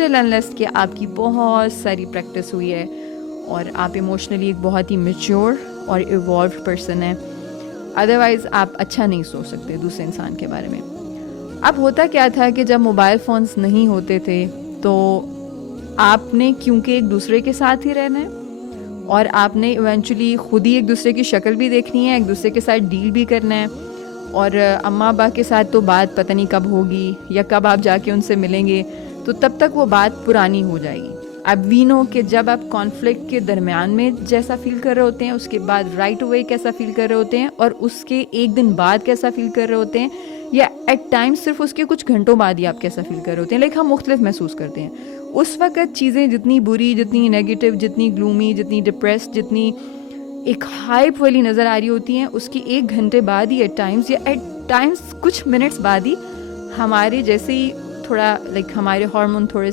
Until unless کہ آپ کی بہت ساری پریکٹس ہوئی ہے اور آپ ایموشنلی ایک بہت ہی میچور اور ایوالوڈ پرسن ہے. ادروائز آپ اچھا نہیں سوچ سکتے دوسرے انسان کے بارے میں. اب ہوتا کیا تھا کہ جب موبائل فونز نہیں ہوتے تھے تو آپ نے کیونکہ ایک دوسرے کے ساتھ ہی رہنا ہے اور آپ نے ایونچولی خود ہی ایک دوسرے کی شکل بھی دیکھنی ہے, ایک دوسرے کے ساتھ ڈیل بھی کرنا ہے, اور اماں ابا کے ساتھ تو بات پتہ نہیں کب ہوگی یا کب آپ جا کے ان سے ملیں گے, تو تب تک وہ بات پرانی ہو جائے گی. اب وی نو کہ جب آپ کانفلکٹ کے درمیان میں جیسا فیل کر رہے ہوتے ہیں, اس کے بعد رائٹ اوے کیسا فیل کر رہے ہوتے ہیں, اور اس کے ایک دن بعد کیسا فیل کر رہے ہوتے ہیں, یا ایٹ ٹائم صرف اس کے کچھ گھنٹوں بعد ہی آپ کیسا فیل کر رہے ہوتے ہیں, ہم مختلف محسوس کرتے ہیں. اس وقت چیزیں جتنی بری, جتنی نیگیٹو, جتنی گلومی, جتنی ڈپریسڈ, جتنی ایک ہائپ والی نظر آ رہی ہوتی ہیں, اس کی ایک گھنٹے بعد ہی ایٹ ٹائمز یا ایٹ ٹائمز کچھ منٹس بعد ہی ہمارے جیسے ہی تھوڑا ہمارے ہارمون تھوڑے